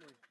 Absolutely.